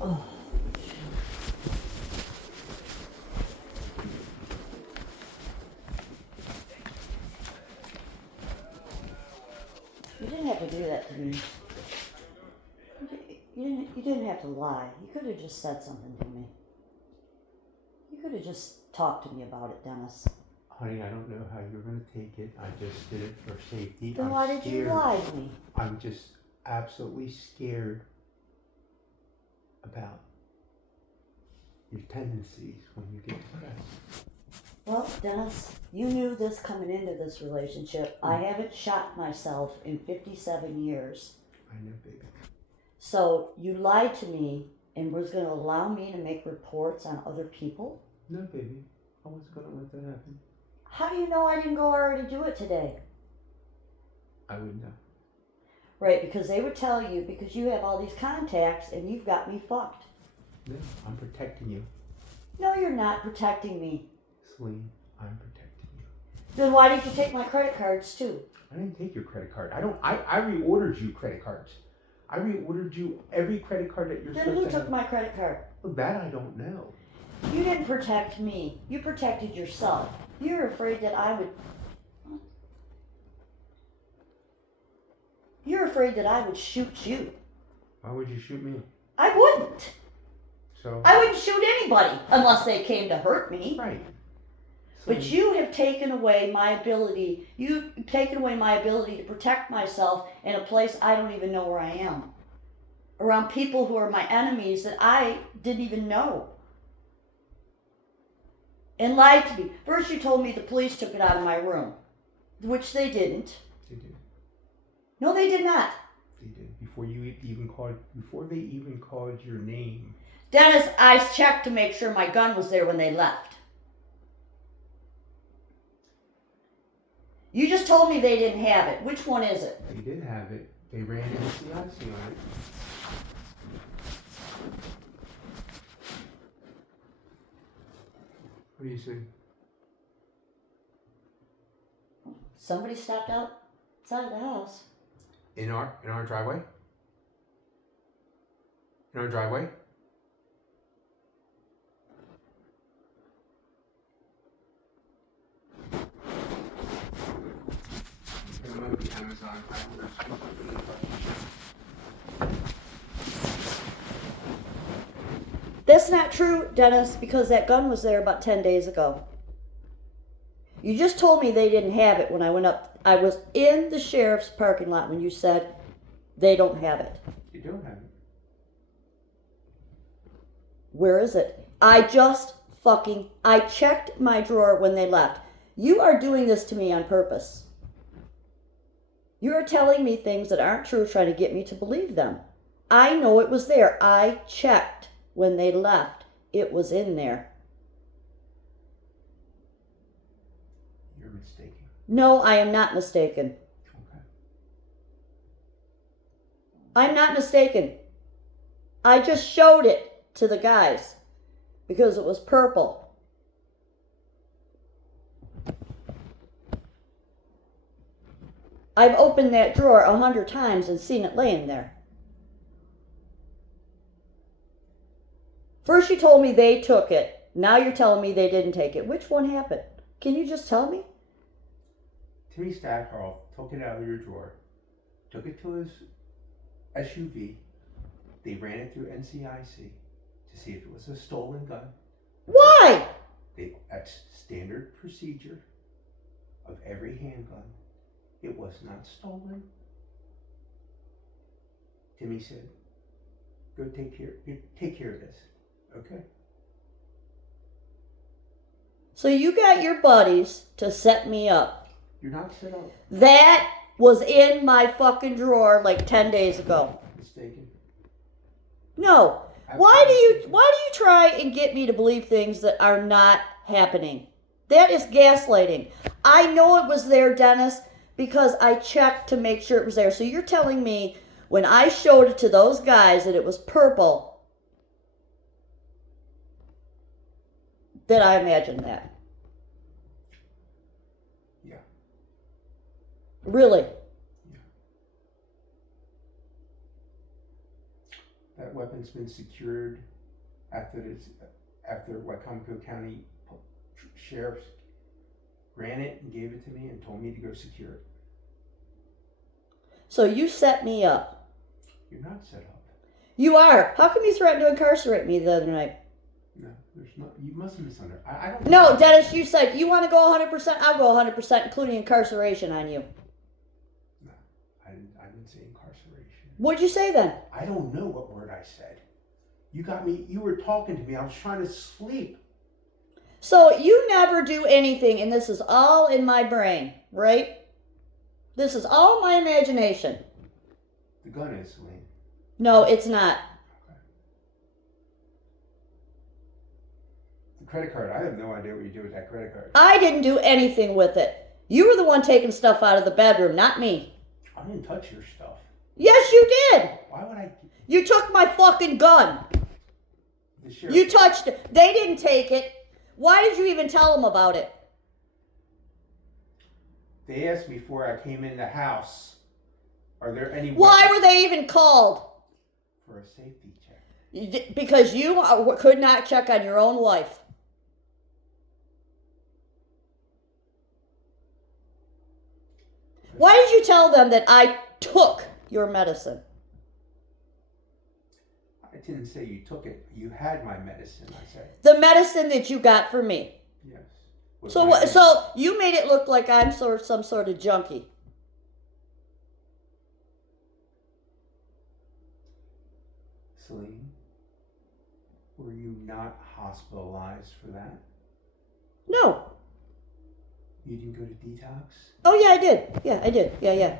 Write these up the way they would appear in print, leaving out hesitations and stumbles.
Oh. You didn't have to do that to me. You didn't have to lie. You could have just said something to me. You could have just talked to me about it, Dennis. Honey, I don't know how you're going to take it. I just did it for safety. Then why did you lie to me? I'm just absolutely scared about your tendencies when you get stressed. Well, Dennis, you knew this coming into this relationship. I haven't shot myself in 57 years. I know, baby. So you lied to me and was going to allow me to make reports on other people? No, baby. I wasn't going to let that happen. How do you know I didn't go already do it today? I would know. Right, because they would tell you, because you have all these contacts and you've got me fucked. No, I'm protecting you. No, you're not protecting me. Celine, I'm protecting you. Then why did you take my credit cards too? I didn't take your credit card. I reordered you credit cards. I reordered you every credit card that you're supposed to have. Then who took my credit card? Well, that I don't know. You didn't protect me. You protected yourself. You were afraid that I would... You're afraid that I would shoot you. Why would you shoot me? I wouldn't. So? I wouldn't shoot anybody unless they came to hurt me. Right. But you have taken away my ability. You've taken away my ability to protect myself in a place I don't even know where I am. Around people who are my enemies that I didn't even know. And lied to me. First you told me the police took it out of my room. Which they didn't. They did. No, they did not. They did. Before they even called your name. Dennis, I checked to make sure my gun was there when they left. You just told me they didn't have it. Which one is it? They did have it. They ran NCIC on it. What do you see? Somebody stepped outside of the house. In our driveway? In our driveway? Amazon. That's not true, Dennis, because that gun was there about 10 days ago. You just told me they didn't have it when I went up. I was in the sheriff's parking lot when you said they don't have it. You don't have it. Where is it? I checked my drawer when they left. You are doing this to me on purpose. You are telling me things that aren't true, trying to get me to believe them. I know it was there. I checked when they left. It was in there. You're mistaken. No, I am not mistaken. Okay. I'm not mistaken. I just showed it to the guys because it was purple. I've opened that drawer 100 times and seen it laying there. First you told me they took it. Now you're telling me they didn't take it. Which one happened? Can you just tell me? Timmy Stackhoff took it out of your drawer, took it to his SUV. They ran it through NCIC to see if it was a stolen gun. Why? That's standard procedure of every handgun. It was not stolen. Timmy said, go take care of this, okay? So you got your buddies to set me up. You're not set up. That was in my fucking drawer like 10 days ago. Mistaken. No. Why do you try and get me to believe things that are not happening? That is gaslighting. I know it was there, Dennis, because I checked to make sure it was there. So you're telling me when I showed it to those guys that it was purple, that I imagined that. Yeah. Really? Yeah. That weapon's been secured after Wycomico County Sheriff's ran it and gave it to me and told me to go secure it. So you set me up. You're not set up. You are. How come you threatened to incarcerate me the other night? No, there's not. You must have misunderstood. I don't. No, Dennis, you said you want to go 100%. I'll go 100%, including incarceration on you. No, I didn't say incarceration. What'd you say then? I don't know what word I said. You got me. You were talking to me. I was trying to sleep. So you never do anything, and this is all in my brain, right? This is all my imagination. The gun is, Celine. No, it's not. Okay. The credit card. I have no idea what you do with that credit card. I didn't do anything with it. You were the one taking stuff out of the bedroom, not me. I didn't touch your stuff. Yes, you did. Why would I? You took my fucking gun. The sheriff. You touched it. They didn't take it. Why did you even tell them about it? They asked me before I came in the house, are there any Why weapons were they even called? for a safety check? Because you could not check on your own wife. Why did you tell them that I took your medicine? I didn't say you took it. You had my medicine, I said. The medicine that you got for me. Yes. So you made it look like I'm some sort of junkie. Celine, were you not hospitalized for that? No. You didn't go to detox? Oh yeah, I did. Yeah, I did. Yeah,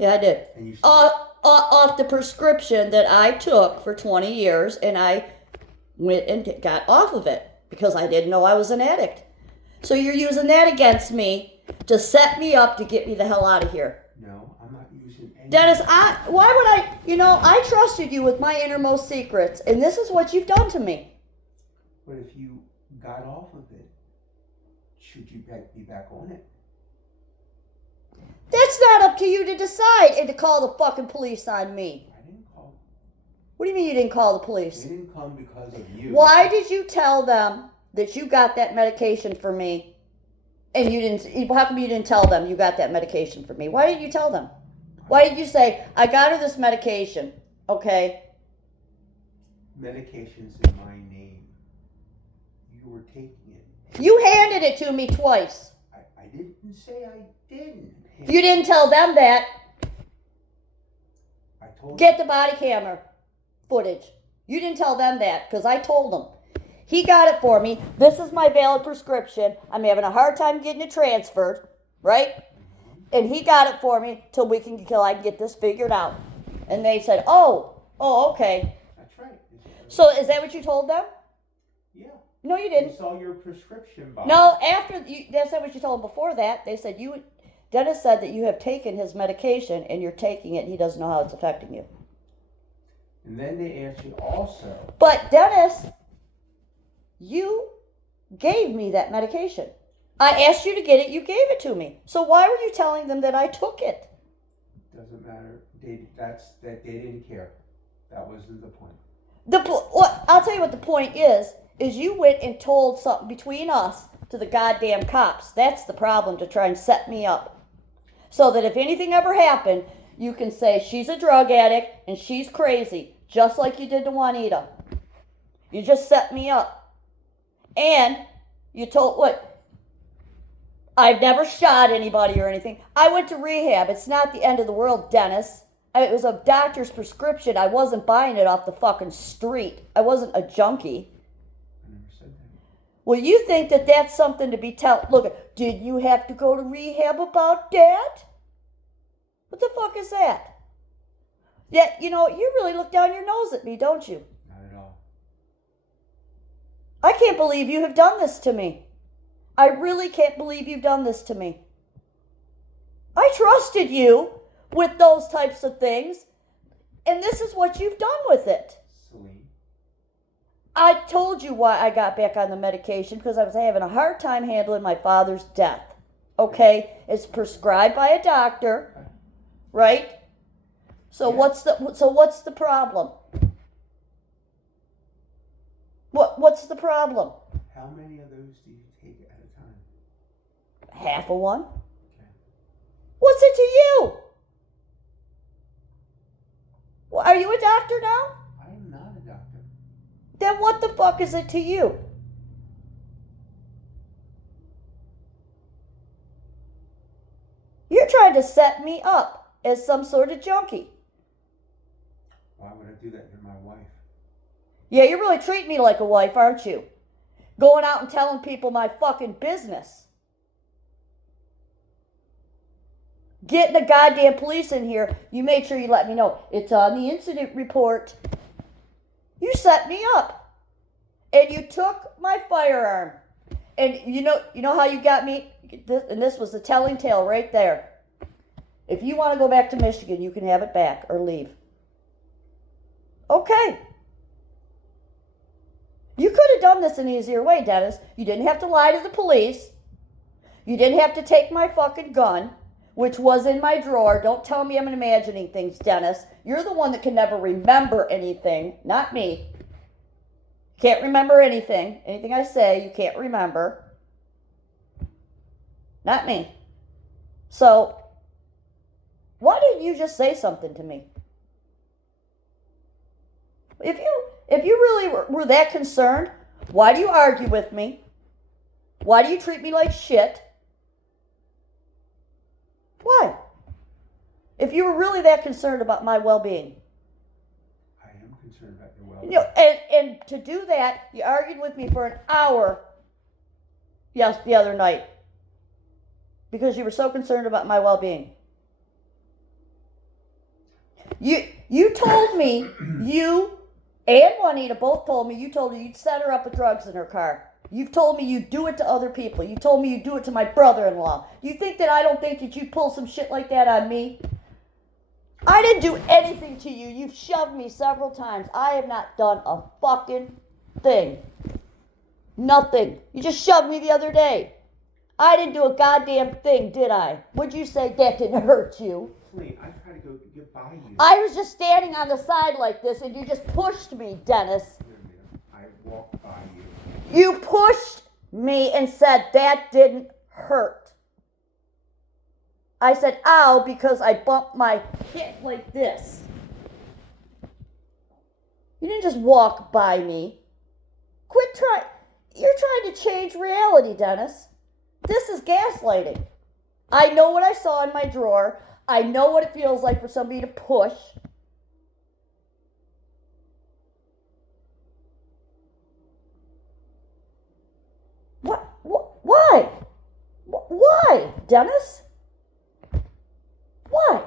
I did. And you Off the prescription that I took for 20 years, and I went and got off of it because I didn't know I was an addict. So you're using that against me to set me up to get me the hell out of here. No, I'm not using any. Dennis, why would I, I trusted you with my innermost secrets, and this is what you've done to me. But if you got off of it, should you be back on it? That's not up to you to decide and to call the fucking police on me. I didn't call. What do you mean you didn't call the police? They didn't come because of you. Why did you tell them that you got that medication for me, and you didn't? How come you didn't tell them you got that medication for me? Why didn't you tell them? Why did you say, I got her this medication, okay? Medication's in my name. You were taking it. You handed it to me twice. I didn't say I didn't. You didn't tell them that. I told Get the body camera footage. You didn't tell them that because I told them. He got it for me. This is my valid prescription. I'm having a hard time getting it transferred, right? And he got it for me till I can get this figured out. And they said, oh, okay. That's right. So is that what you told them? Yeah. No, you didn't. You saw your prescription box. No, that's not what you told them before that. They said Dennis said that you have taken his medication and you're taking it and he doesn't know how it's affecting you. And then they asked you also. But Dennis, you gave me that medication. I asked you to get it, you gave it to me. So why were you telling them that I took it? Doesn't matter. They didn't care. That wasn't the point. I'll tell you what the point is you went and told something between us to the goddamn cops. That's the problem, to try and set me up. So that if anything ever happened, you can say she's a drug addict and she's crazy, just like you did to Juanita. You just set me up. And you told I've never shot anybody or anything. I went to rehab. It's not the end of the world, Dennis. It was a doctor's prescription. I wasn't buying it off the fucking street. I wasn't a junkie. I never said that. Well, you think that that's something to be Look, did you have to go to rehab about that? What the fuck is that? Yeah, you really look down your nose at me, don't you? Not at all. I can't believe you have done this to me. I really can't believe you've done this to me. I trusted you with those types of things, and this is what you've done with it. Celine. I told you why I got back on the medication, because I was having a hard time handling my father's death. Okay? It's prescribed by a doctor, right? So Yeah. what's the problem? What's the problem? How many of those do you take at a time? Half of one. Okay. What's it to you? Well, are you a doctor now? I am not a doctor. Then what the fuck is it to you? You're trying to set me up as some sort of junkie. Why would I do that? You're my wife. Yeah, you really treat me like a wife, aren't you? Going out and telling people my fucking business. Getting the goddamn police in here, you made sure you let me know. It's on the incident report. You set me up. And you took my firearm. And you know how you got me? And this was the telling tale right there. If you want to go back to Michigan, you can have it back or leave. Okay. You could have done this an easier way, Dennis. You didn't have to lie to the police. You didn't have to take my fucking gun, which was in my drawer. Don't tell me I'm imagining things, Dennis. You're the one that can never remember anything, not me. Can't remember anything. Anything I say, you can't remember. Not me. So, why didn't you just say something to me? If you really were that concerned, why do you argue with me? Why do you treat me like shit? Why? If you were really that concerned about my well-being. I am concerned about your well-being. You know, and to do that, you argued with me for an hour the other night. Because you were so concerned about my well-being. You told me, you and Juanita both told me, you told her you'd set her up with drugs in her car. You've told me you'd do it to other people. You told me you'd do it to my brother-in-law. You think that I don't think that you'd pull some shit like that on me? I didn't do anything to you. You've shoved me several times. I have not done a fucking thing. Nothing. You just shoved me the other day. I didn't do a goddamn thing, did I? Would you say that didn't hurt you? Clea, I tried to go get by you. I was just standing on the side like this and you just pushed me, Dennis. I walked by you. You pushed me and said that didn't hurt. I said, ow, because I bumped my hip like this. You didn't just walk by me. Quit trying. You're trying to change reality, Dennis. This is gaslighting. I know what I saw in my drawer. I know what it feels like for somebody to push. What? Why? Why, Dennis? Why?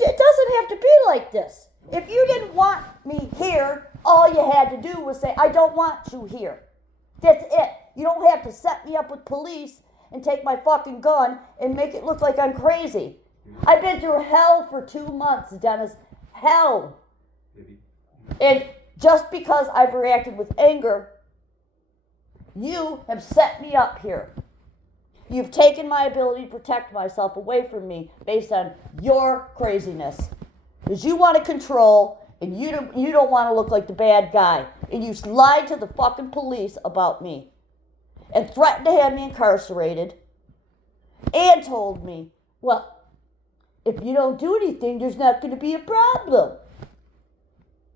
It doesn't have to be like this. If you didn't want me here, all you had to do was say, I don't want you here. That's it. You don't have to set me up with police and take my fucking gun and make it look like I'm crazy. I've been through hell for 2 months, Dennis. Hell. And just because I've reacted with anger, you have set me up here. You've taken my ability to protect myself away from me based on your craziness. Because you want to control and you don't want to look like the bad guy. And you lied to the fucking police about me. And threatened to have me incarcerated. And told me, well, if you don't do anything, there's not going to be a problem.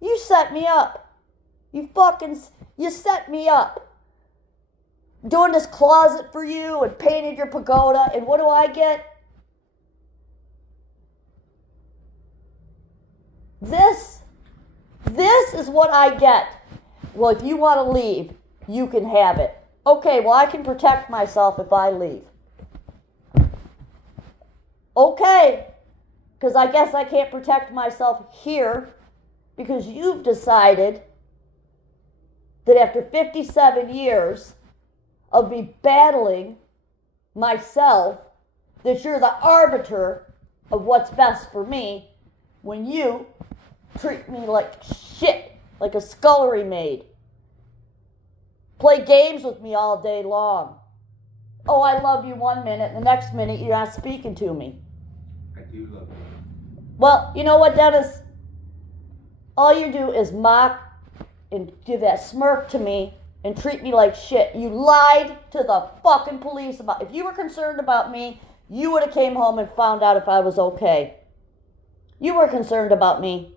You set me up. You set me up. Doing this closet for you and painted your pagoda. And what do I get? This is what I get. Well, if you want to leave, you can have it. Okay, well, I can protect myself if I leave. Okay, because I guess I can't protect myself here because you've decided that after 57 years of me battling myself, that you're the arbiter of what's best for me when you treat me like shit, like a scullery maid. Play games with me all day long. Oh, I love you 1 minute, and the next minute you're not speaking to me. I do love you. Well, you know what, Dennis? All you do is mock and give that smirk to me and treat me like shit. You lied to the fucking police about, if you were concerned about me, you would have came home and found out if I was okay. You were concerned about me.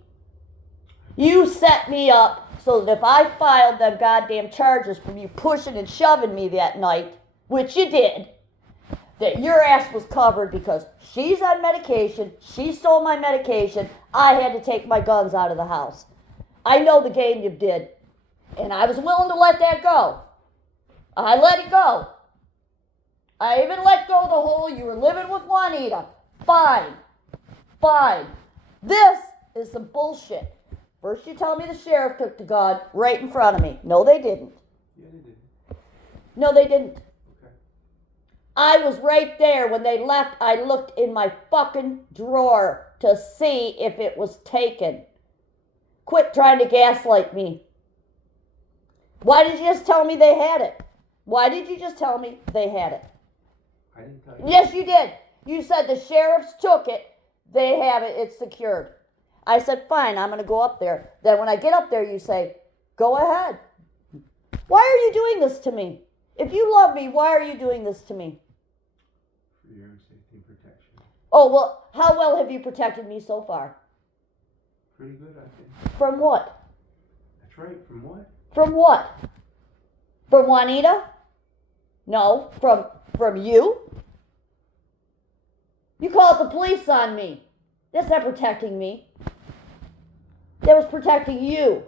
You set me up so that if I filed them goddamn charges from you pushing and shoving me that night, which you did, that your ass was covered because she's on medication, she stole my medication, I had to take my guns out of the house. I know the game you did, and I was willing to let that go. I let it go. I even let go of the whole you were living with Juanita. Fine. This is some bullshit. First you tell me the sheriff took the gun right in front of me. No, they didn't. Yeah, they did. No, they didn't. Okay. I was right there when they left. I looked in my fucking drawer to see if it was taken. Quit trying to gaslight me. Why did you just tell me they had it? Why did you just tell me they had it? I didn't tell you. Yes, you did. You said the sheriffs took it. They have it. It's secured. I said, fine, I'm going to go up there. Then when I get up there, you say, go ahead. Why are you doing this to me? If you love me, why are you doing this to me? For your own safety and protection. Oh, well, how well have you protected me so far? Pretty good, I think. From what? That's right. From what? From what? From Juanita? No, from you? You called the police on me. That's not protecting me. That was protecting you.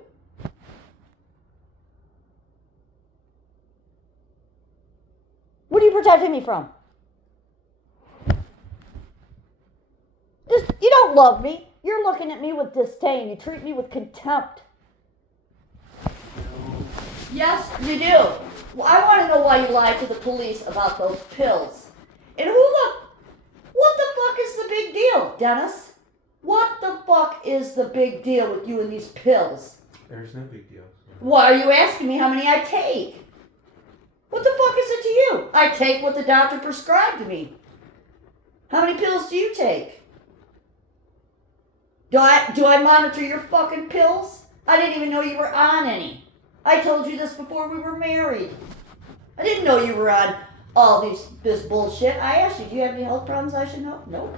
What are you protecting me from? You don't love me. You're looking at me with disdain. You treat me with contempt. Yes, you do. Well, I want to know why you lied to the police about those pills. And what the fuck is the big deal, Dennis? What the fuck is the big deal with you and these pills? There's no big deal. Why are you asking me how many I take? What the fuck is it to you? I take what the doctor prescribed to me. How many pills do you take? Do I monitor your fucking pills? I didn't even know you were on any. I told you this before we were married. I didn't know you were on all this bullshit. I asked you, do you have any health problems I should know? Nope.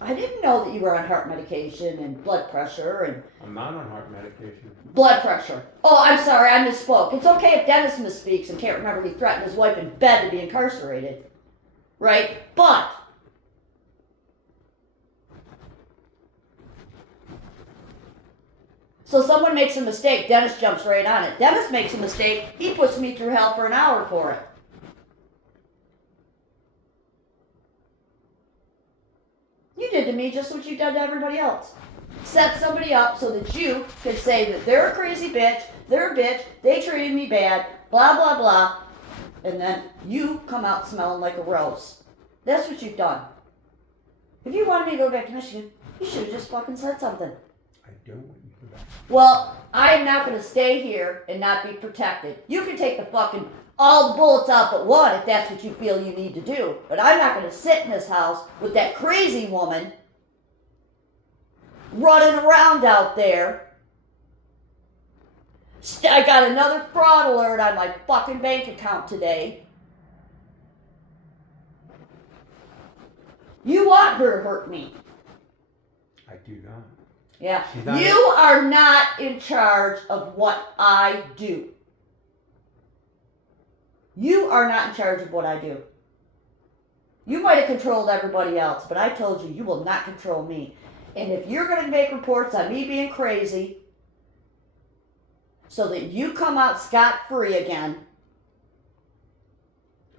I didn't know that you were on heart medication and blood pressure and... I'm not on heart medication. Blood pressure. Oh, I'm sorry, I misspoke. It's okay if Dennis misspeaks and can't remember he threatened his wife in bed to be incarcerated. Right? But... So someone makes a mistake, Dennis jumps right on it. Dennis makes a mistake, he puts me through hell for an hour for it. You did to me just what you did to everybody else. Set somebody up so that you could say that they're a crazy bitch, they're a bitch, they treated me bad, blah, blah, blah. And then you come out smelling like a rose. That's what you've done. If you wanted me to go back to Michigan, you should have just fucking said something. I don't want you to go back. Well, I am not going to stay here and not be protected. You can take all the bullets out but one if that's what you feel you need to do. But I'm not going to sit in this house with that crazy woman running around out there. I got another fraud alert on my fucking bank account today. You want her to hurt me. I do not. Yeah. You are not in charge of what I do. You are not in charge of what I do. You might have controlled everybody else, but I told you, you will not control me. And if you're going to make reports on me being crazy so that you come out scot-free again,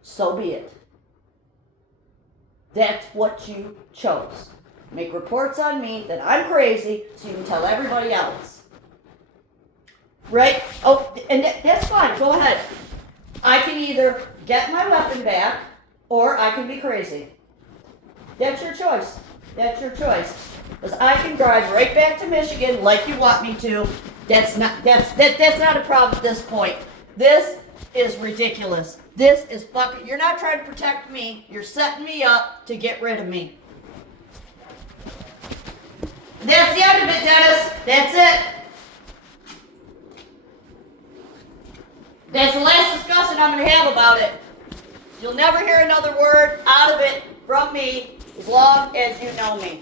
so be it. That's what you chose. Make reports on me that I'm crazy so you can tell everybody else. Right? Oh, and that's fine. Go ahead. I can either get my weapon back or I can be crazy. That's your choice. That's your choice. Because I can drive right back to Michigan like you want me to. That's not a problem at this point. This is ridiculous. This is fucking... You're not trying to protect me. You're setting me up to get rid of me. it, Dennis. That's it. That's the last discussion I'm going to have about it. You'll never hear another word out of it from me as long as you know me.